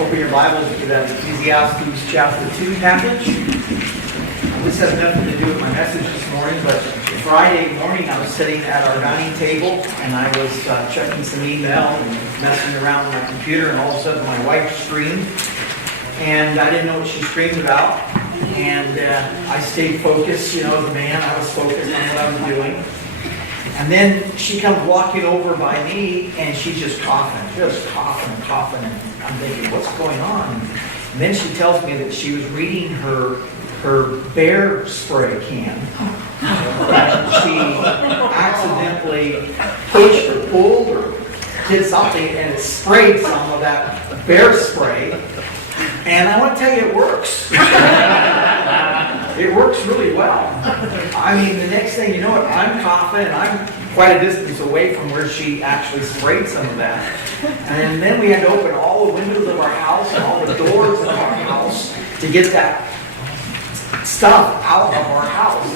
Open your Bibles to that Ecclesiastes chapter 2 passage. This has nothing to do with my message this morning, but Friday morning I was sitting at our dining table and I was checking some email and messing around with my computer, and all of a sudden my wife screamed, and I didn't know what she screamed about. And I stayed focused, as a man, I was focused on what I was doing. And then she comes walking over by me, and she's just coughing. And I'm thinking, what's going on? And then she tells me that she was reading her bear spray can. And she accidentally pushed or pulled or did something, and it sprayed some of that bear spray. And I want to tell you, it works. It works really well. I mean, the next thing you know, I'm coughing, and I'm quite a distance away from where she actually sprayed some of that. And then we had to open all the windows of our house and all the doors of our house to get that stuff out of our house.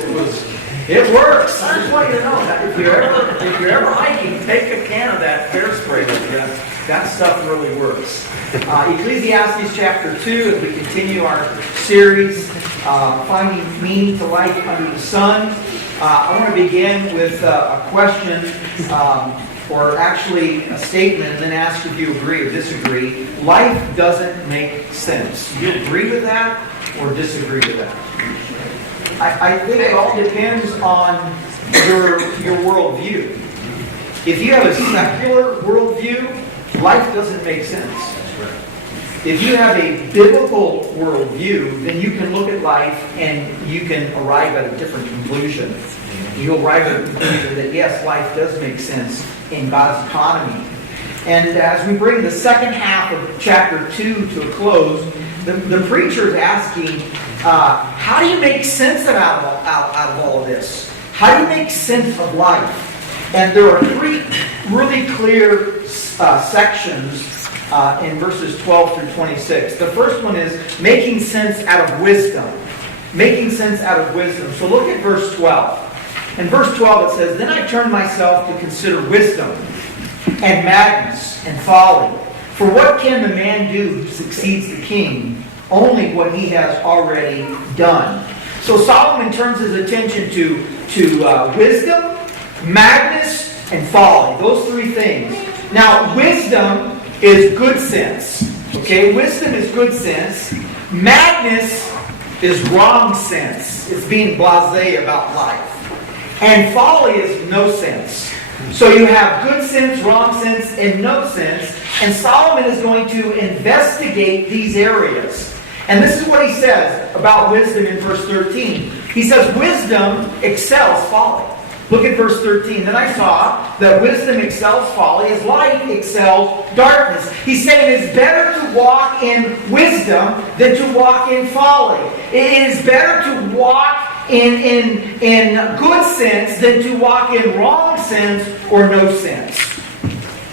It works. I just want you to know that if you're ever hiking, take a can of that bear spray with you. That stuff really works. Ecclesiastes chapter 2, as we continue our series, Finding Meaning to Life Under the Sun. I want to begin with a question, or actually a statement, and then ask if you agree or disagree. Life doesn't make sense. Do you agree with that or disagree with that? I think it all depends on your worldview. If you have a secular worldview, life doesn't make sense. If you have a biblical worldview, then you can look at life and you can arrive at a different conclusion. You'll arrive at a conclusion that yes, life does make sense in God's economy. And as we bring the second half of chapter 2 to a close, the preacher is asking, how do you make sense out of all of this? How do you make sense of life? And there are three really clear sections in verses 12 through 26. The first one is making sense out of wisdom. Making sense out of wisdom. So look at verse 12. In verse 12 it says, "Then I turned myself to consider wisdom and madness and folly. For what can the man do who succeeds the king? Only what he has already done." So Solomon turns his attention to wisdom, madness, and folly. Those three things. Now, wisdom is good sense. Okay? Wisdom is good sense. Madness is wrong sense. It's being blasé about life. And folly is no sense. So you have good sense, wrong sense, and no sense. And Solomon is going to investigate these areas. And this is what he says about wisdom in verse 13. He says, wisdom excels folly. Look at verse 13. "Then I saw that wisdom excels folly as light excels darkness." He's saying it's better to walk in wisdom than to walk in folly. It is better to walk in good sense than to walk in wrong sense or no sense.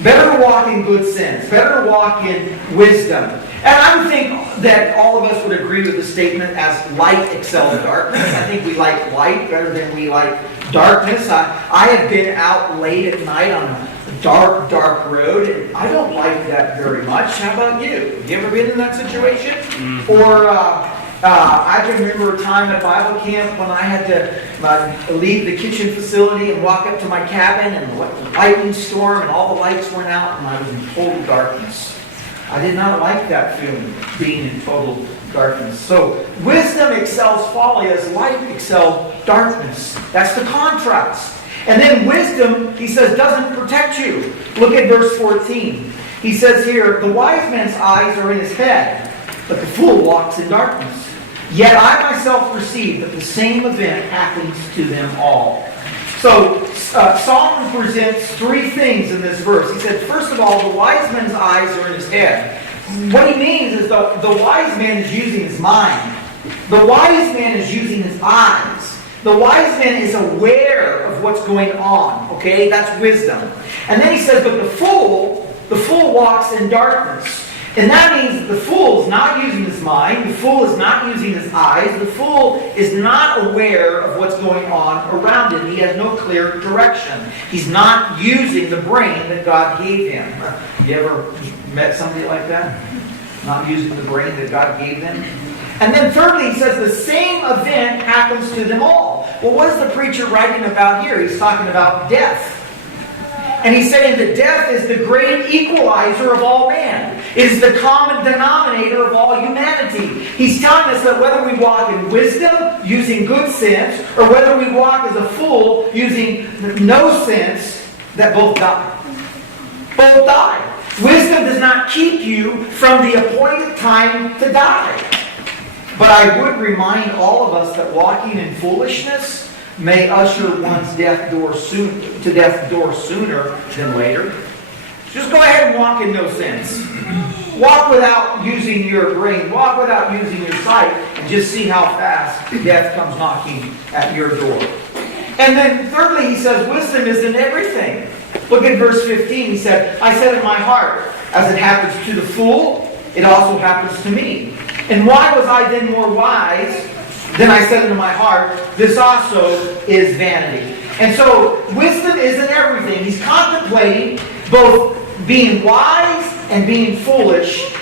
Better to walk in good sense. Better to walk in wisdom. And I would think that all of us would agree with the statement as light excels darkness. I think we like light better than we like darkness. I have been out late at night on a dark road, and I don't like that very much. How about you? Have you ever been in that situation? Mm-hmm. Or I can remember a time at Bible camp when I had to leave the kitchen facility and walk up to my cabin, and the lightning storm, and all the lights went out, and I was in total darkness. I did not like that feeling, being in total darkness. So, wisdom excels folly as light excels darkness. That's the contrast. And then wisdom, he says, doesn't protect you. Look at verse 14. He says here, "The wise man's eyes are in his head, but the fool walks in darkness. Yet I myself perceive that the same event happens to them all." So Solomon presents three things in this verse. He said, first of all, the wise man's eyes are in his head. What he means is the wise man is using his mind. The wise man is using his eyes. The wise man is aware of what's going on. Okay, that's wisdom. And then he says, but the fool walks in darkness. And that means the fool is not using his mind. The fool is not using his eyes. The fool is not aware of what's going on around him. He has no clear direction. He's not using the brain that God gave him. You ever met somebody like that? not using the brain that God gave them. And then thirdly, he says the same event happens to them all. Well, what is the preacher writing about here? He's talking about death. And he's saying that death is the great equalizer of all man. It is the common denominator of all humanity. He's telling us that whether we walk in wisdom, using good sense, or whether we walk as a fool, using no sense, that both die. Both die. Wisdom does not keep you from the appointed time to die. But I would remind all of us that walking in foolishness may usher one's death door sooner than later. Just go ahead and walk in no sense. Walk without using your brain. Walk without using your sight. And just see how fast death comes knocking at your door. And then thirdly, he says, wisdom is in everything. Look at verse 15. He said, I said in my heart, as it happens to the fool, it also happens to me. And why was I then more wise? Then I said into my heart, this also is vanity. And so, wisdom is in everything. He's contemplating both being wise and being foolish.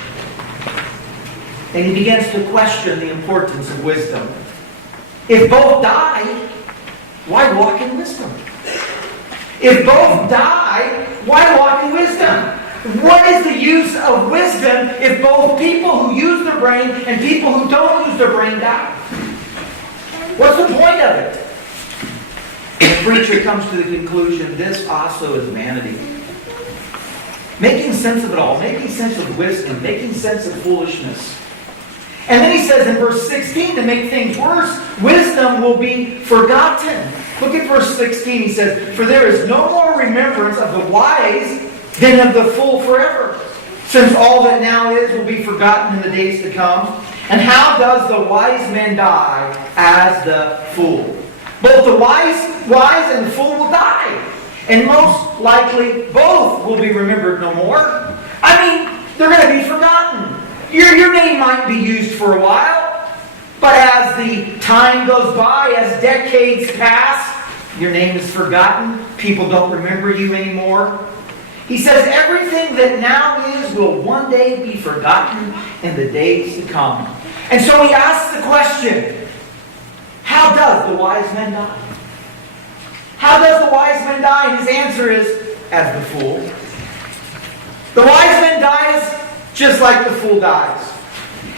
And he begins to question the importance of wisdom. If both die, why walk in wisdom? If both die, why walk in wisdom? What is the use of wisdom if both people who use their brain and people who don't use their brain die? What's the point of it? And the preacher comes to the conclusion, this also is vanity. Making sense of it all, making sense of wisdom, making sense of foolishness. And then he says in verse 16, to make things worse, wisdom will be forgotten. Look at verse 16, he says, for there is no more remembrance of the wise than of the fool forever, since all that now is will be forgotten in the days to come. And how does the wise man die as the fool? Both the wise and the fool will die. And most likely, both will be remembered no more. I mean, they're going to be forgotten. Your name might be used for a while, but as the time goes by, as decades pass, your name is forgotten. People don't remember you anymore. He says everything that now is will one day be forgotten in the days to come. And so he asks the question, how does the wise man die? How does the wise man die? And his answer is, as the fool. The wise man dies just like the fool dies.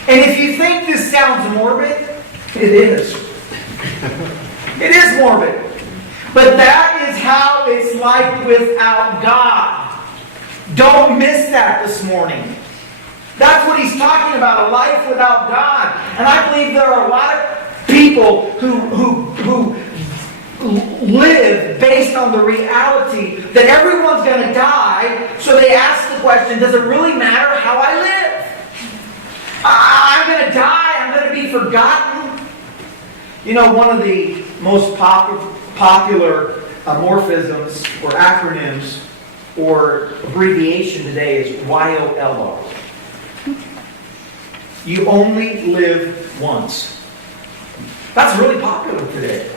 And if you think this sounds morbid, it is. It is morbid. But that is how it's like without God. Don't miss that this morning. That's what he's talking about, a life without God. And I believe there are a lot of people who live based on the reality that everyone's going to die, so they ask the question, does it really matter how I live? I'm going to die, I'm going to be forgotten. You know, one of the most popular morphisms or acronyms or abbreviation today is YOLO. You only live once. That's really popular today.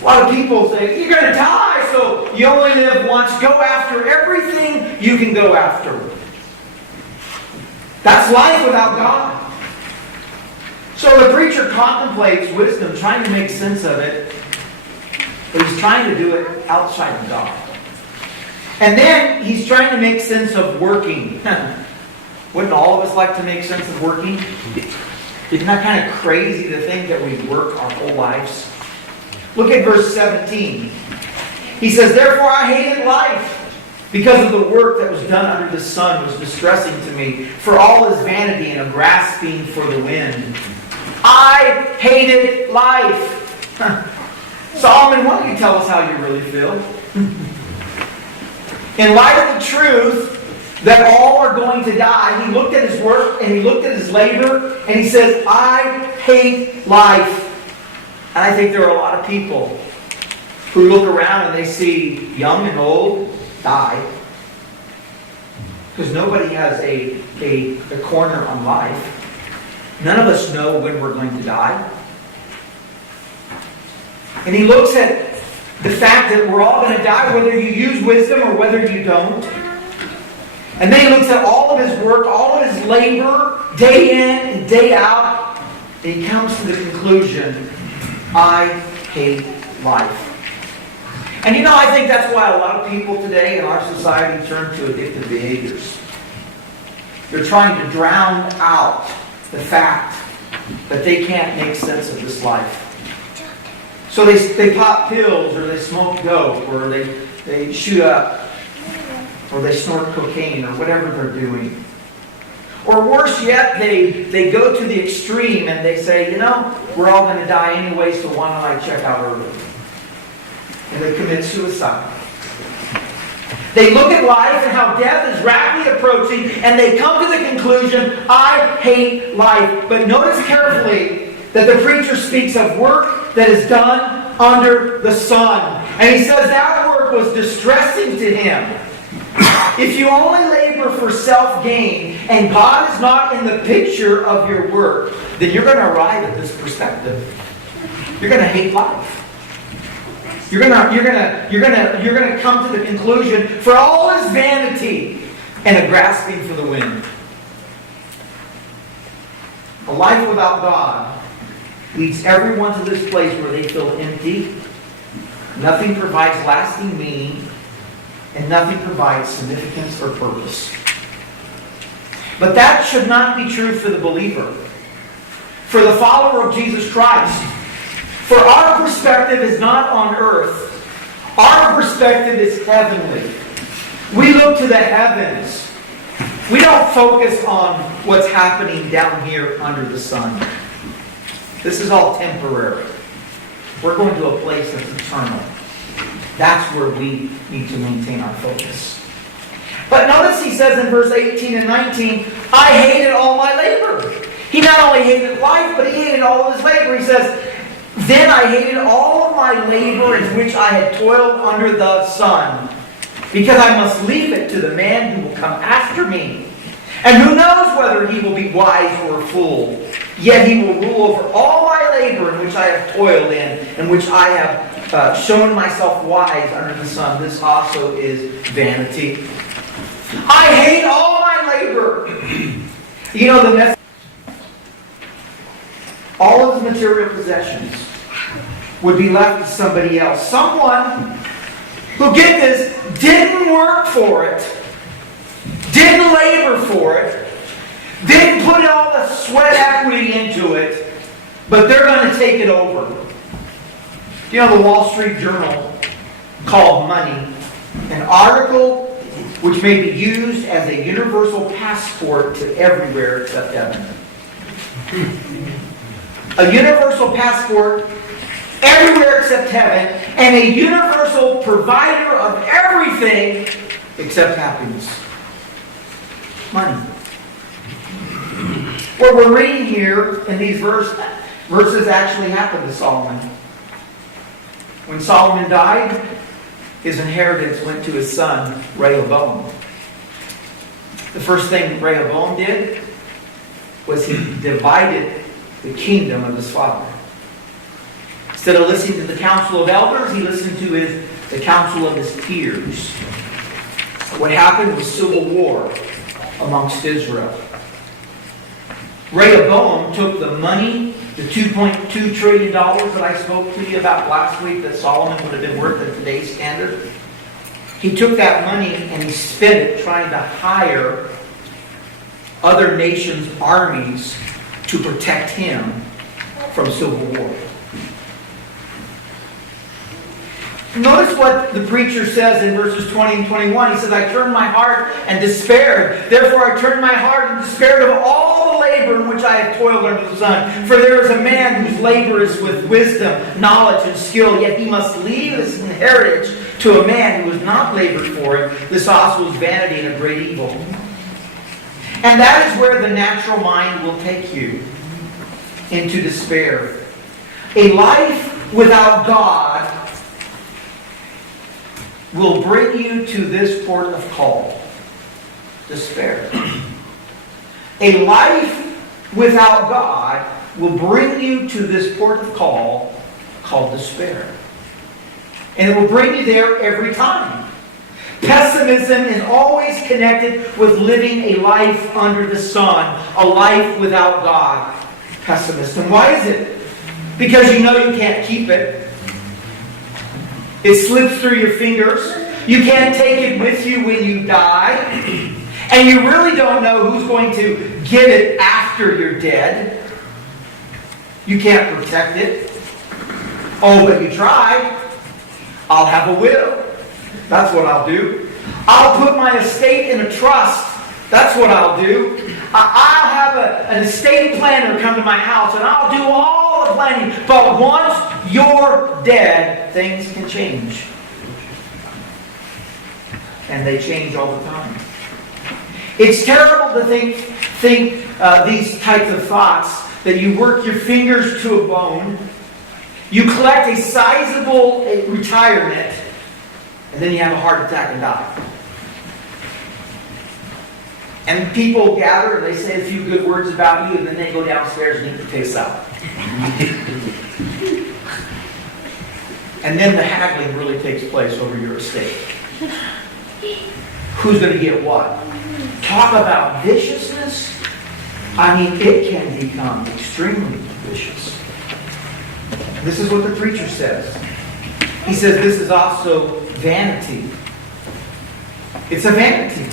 A lot of people say, you're going to die, so you only live once. Go after everything you can go after. That's life without God. So the preacher contemplates wisdom, trying to make sense of it, but he's trying to do it outside of God. And then he's trying to make sense of working. Wouldn't all of us like to make sense of working? Isn't that kind of crazy to think that we work our whole lives? Look at verse 17. He says, therefore I hated life, because of the work that was done under the sun was distressing to me, for all is vanity and a grasping for the wind. I hated life. Solomon, why don't you tell us how you really feel? In light of the truth that all are going to die, he looked at his work and he looked at his labor and he says, I hate life. And I think there are a lot of people who look around and they see young and old die. Because nobody has a corner on life. None of us know when we're going to die. And he looks at the fact that we're all going to die, whether you use wisdom or whether you don't. And then he looks at all of his work, all of his labor, day in and day out, and he comes to the conclusion, I hate life. And I think that's why a lot of people today in our society turn to addictive behaviors. They're trying to drown out the fact that they can't make sense of this life. So they pop pills, or they smoke dope, or they shoot up, or they snort cocaine, or whatever they're doing. Or worse yet, they go to the extreme and they say, we're all going to die anyway, so why don't I check out early? And they commit suicide. They look at life and how death is rapidly approaching, and they come to the conclusion, I hate life. But notice carefully that the preacher speaks of work that is done under the sun. And he says that work was distressing to him. If you only labor for self-gain, and God is not in the picture of your work, then you're going to arrive at this perspective. You're going to hate life. You're gonna come to the conclusion, for all his vanity and a grasping for the wind. A life without God leads everyone to this place where they feel empty, nothing provides lasting meaning, and nothing provides significance or purpose. But that should not be true for the believer, for the follower of Jesus Christ. For our perspective is not on earth. Our perspective is heavenly. We look to the heavens. We don't focus on what's happening down here under the sun. This is all temporary. We're going to a place that's eternal. That's where we need to maintain our focus. But notice he says in verse 18 and 19, I hated all my labor. He not only hated life, but he hated all of his labor. He says, then I hated all of my labor in which I had toiled under the sun, because I must leave it to the man who will come after me. And who knows whether he will be wise or a fool. Yet he will rule over all my labor in which I have toiled in which I have shown myself wise under the sun. This also is vanity. I hate all my labor. The message. All of his material possessions would be left to somebody else. Someone who, get this, didn't work for it, didn't labor for it, didn't put all the sweat equity into it, but they're going to take it over. The Wall Street Journal called money an article which may be used as a universal passport to everywhere except heaven. A universal passport everywhere except heaven, and a universal provider of everything except happiness. Money. What we're reading here in these verses actually happened to Solomon. When Solomon died, his inheritance went to his son, Rehoboam. The first thing Rehoboam did was he divided the kingdom of his father. Instead of listening to the council of elders, he listened to the council of his peers. What happened was civil war amongst Israel. Rehoboam took the money, the $2.2 trillion that I spoke to you about last week that Solomon would have been worth at today's standard. He took that money and he spent it trying to hire other nations' armies to protect him from civil war. Notice what the preacher says in verses 20 and 21. He says, I turned my heart and despaired. Therefore I turned my heart and despaired of all the labor in which I have toiled under the sun. For there is a man whose labor is with wisdom, knowledge, and skill, yet he must leave his inheritance to a man who has not labored for it. This also is vanity and a great evil. And that is where the natural mind will take you, into despair. A life without God will bring you to this port of call, despair. A life without God will bring you to this port of call called despair. And it will bring you there every time. Pessimism is always connected with living a life under the sun, a life without God. Pessimist. And why is it? Because you know you can't keep it. It slips through your fingers. You can't take it with you when you die. And you really don't know who's going to get it after you're dead. You can't protect it. Oh, but you tried. I'll have a will. That's what I'll do. I'll put my estate in a trust. That's what I'll do. I'll have an estate planner come to my house and I'll do all the planning. But once you're dead, things can change. And they change all the time. It's terrible to think these types of thoughts, that you work your fingers to a bone, you collect a sizable retirement, and then you have a heart attack and die. And people gather and they say a few good words about you, and then they go downstairs and eat potato salad. And then the haggling really takes place over your estate. Who's going to get what? Talk about viciousness. I mean, it can become extremely vicious. This is what the preacher says. He says this is also vanity. It's a vanity.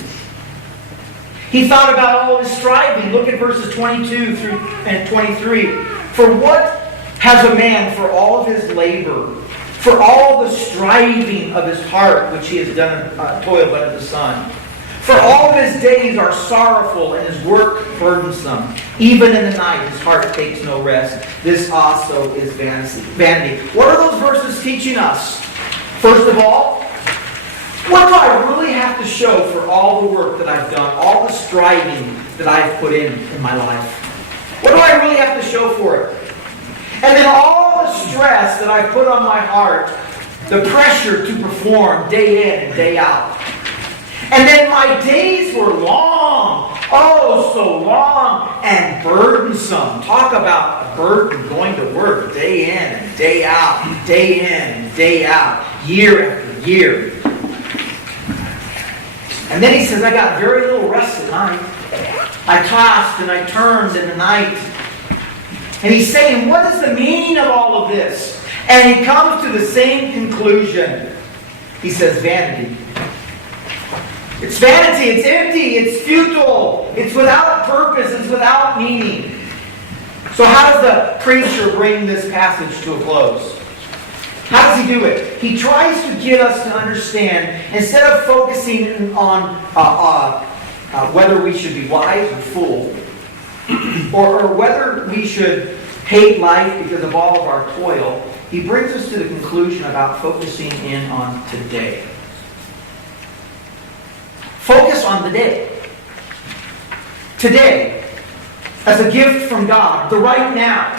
He thought about all his striving. Look at verses 22 through and 23. For what has a man for all of his labor, for all the striving of his heart, which he has done toiled under the sun? For all of his days are sorrowful, and his work burdensome. Even in the night his heart takes no rest. This also is vanity. What are those verses teaching us? First of all, what do I really have to show for all the work that I've done, all the striving that I've put in my life? What do I really have to show for it? And then all the stress that I put on my heart, the pressure to perform day in and day out. And then my days were long, oh so long and burdensome. Talk about a burden, going to work day in and day out, day in and day out, year after year. And then he says, I got very little rest at night. I tossed and I turned in the night. And he's saying, what is the meaning of all of this? And he comes to the same conclusion. He says, vanity. It's vanity, it's empty, it's futile, it's without purpose, it's without meaning. So how does the preacher bring this passage to a close? How does he do it? He tries to get us to understand, instead of focusing on whether we should be wise or fool, or whether we should hate life because of all of our toil, he brings us to the conclusion about focusing in on today. Focus on the day. Today, as a gift from God, the right now.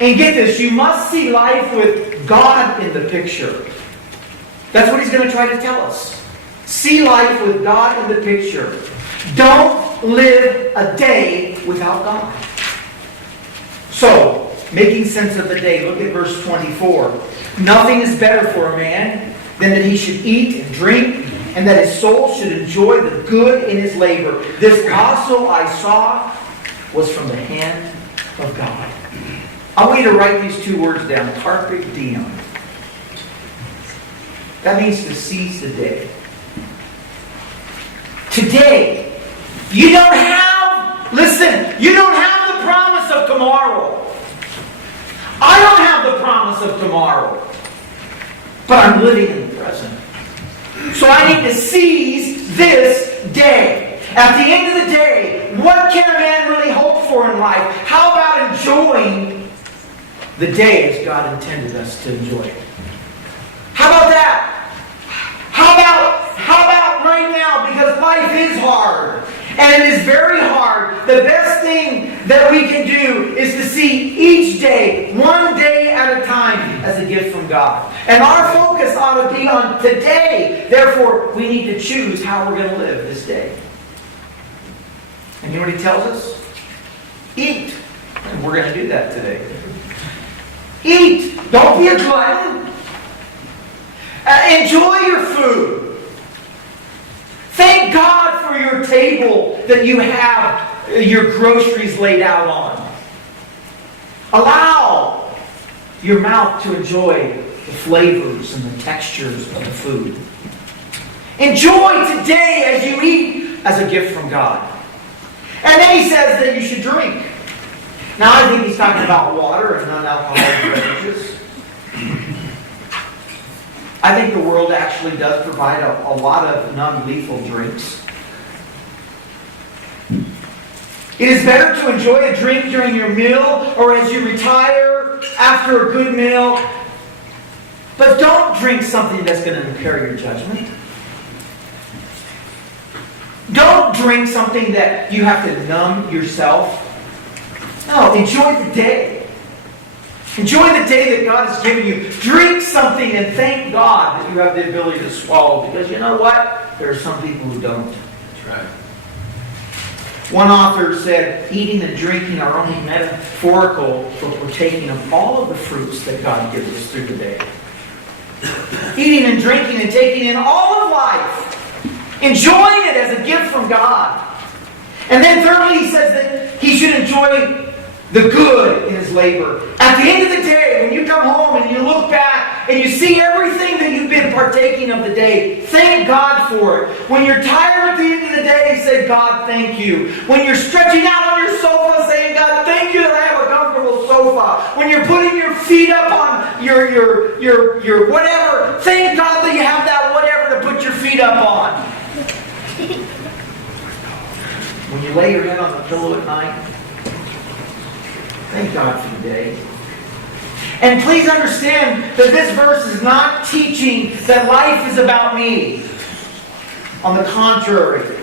And get this, you must see life with God in the picture. That's what he's going to try to tell us. See life with God in the picture. Don't live a day without God. So, making sense of the day, look at verse 24. Nothing is better for a man than that he should eat and drink, and that his soul should enjoy the good in his labor. This also I saw was from the hand of God. I want you to write these two words down. Carpe diem. That means to seize the day. Today. You don't have the promise of tomorrow. I don't have the promise of tomorrow. But I'm living in the present. So I need to seize this day. At the end of the day, what can a man really hope for in life? How about enjoying the day as God intended us to enjoy it? How about that? How about right now? Because life is hard. And it is very hard. The best thing that we can do is to see each day, one day at a time, as a gift from God. And our focus ought to be on today. Therefore, we need to choose how we're going to live this day. And you know what he tells us? Eat. And we're going to do that today. Eat. Don't be a glutton. Enjoy your food. Thank God for your table that you have your groceries laid out on. Allow your mouth to enjoy the flavors and the textures of the food. Enjoy today as you eat as a gift from God. And then he says that you should drink. Now I think he's talking about water and non-alcoholic beverages. I think the world actually does provide a lot of non-lethal drinks. It is better to enjoy a drink during your meal or as you retire after a good meal. But don't drink something that's going to impair your judgment. Don't drink something that you have to numb yourself. No, enjoy the day. Enjoy the day that God has given you. Drink something and thank God that you have the ability to swallow. Because you know what? There are some people who don't. That's right. One author said, eating and drinking are only metaphorical for partaking of all of the fruits that God gives us through the day. Eating and drinking and taking in all of life. Enjoying it as a gift from God. And then thirdly, he says that he should enjoy the good in his labor. At the end of the day, when you come home and you look back and you see everything that you've been partaking of the day, thank God for it. When you're tired at the end of the day, say, God, thank you. When you're stretching out on your sofa, saying, God, thank you that I have a comfortable sofa. When you're putting your feet up on your whatever, thank God that you have that whatever to put your feet up on. When you lay your head on the pillow at night, thank God for the day. And please understand that this verse is not teaching that life is about me. On the contrary,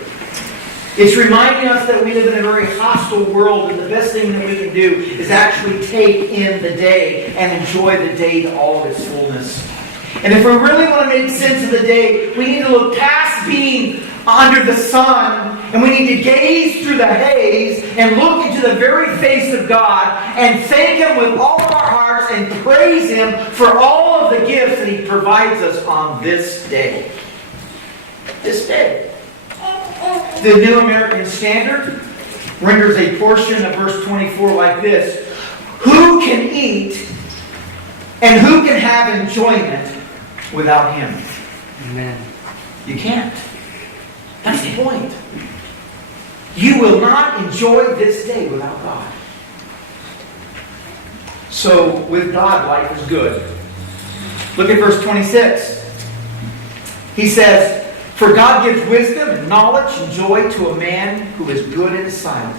it's reminding us that we live in a very hostile world, and the best thing that we can do is actually take in the day and enjoy the day to all of its fullness. And if we really want to make sense of the day, we need to look past being under the sun, and we need to gaze through the haze and look into the very face of God and thank Him with all of our hearts and praise Him for all of the gifts that He provides us on this day. This day. The New American Standard renders a portion of verse 24 like this: who can eat and who can have enjoyment without Him? Amen. You can't. That's the point. You will not enjoy this day without God. So, with God, life is good. Look at verse 26. He says, for God gives wisdom and knowledge and joy to a man who is good in his sight.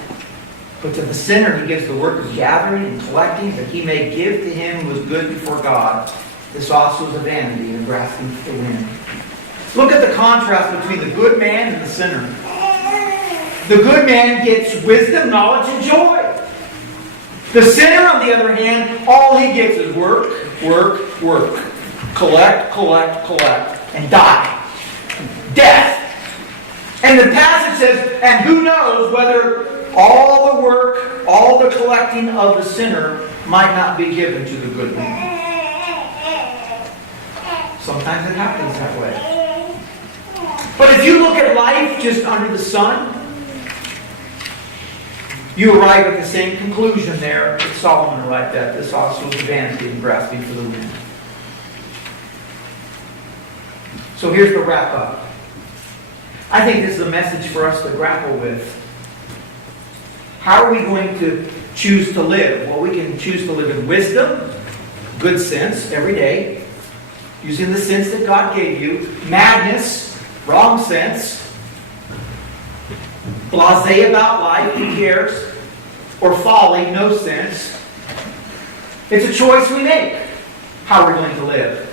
But to the sinner He gives the work of gathering and collecting, that he may give to him who is good before God. This also is a vanity and grasping for the wind. Look at the contrast between the good man and the sinner. The good man gets wisdom, knowledge, and joy. The sinner, on the other hand, all he gets is work, work, work. Collect, collect, collect, and die. Death. And the passage says, and who knows whether all the work, all the collecting of the sinner might not be given to the good man. Sometimes it happens that way. But if you look at life just under the sun, you arrive at the same conclusion there that Solomon arrived at. This also is vanity and grasping for the wind. So here's the wrap up. I think this is a message for us to grapple with. How are we going to choose to live? Well, we can choose to live in wisdom, good sense every day, using the sense that God gave you, madness, wrong sense, blasé about life, who cares, or folly, no sense. It's a choice we make, how we're going to live.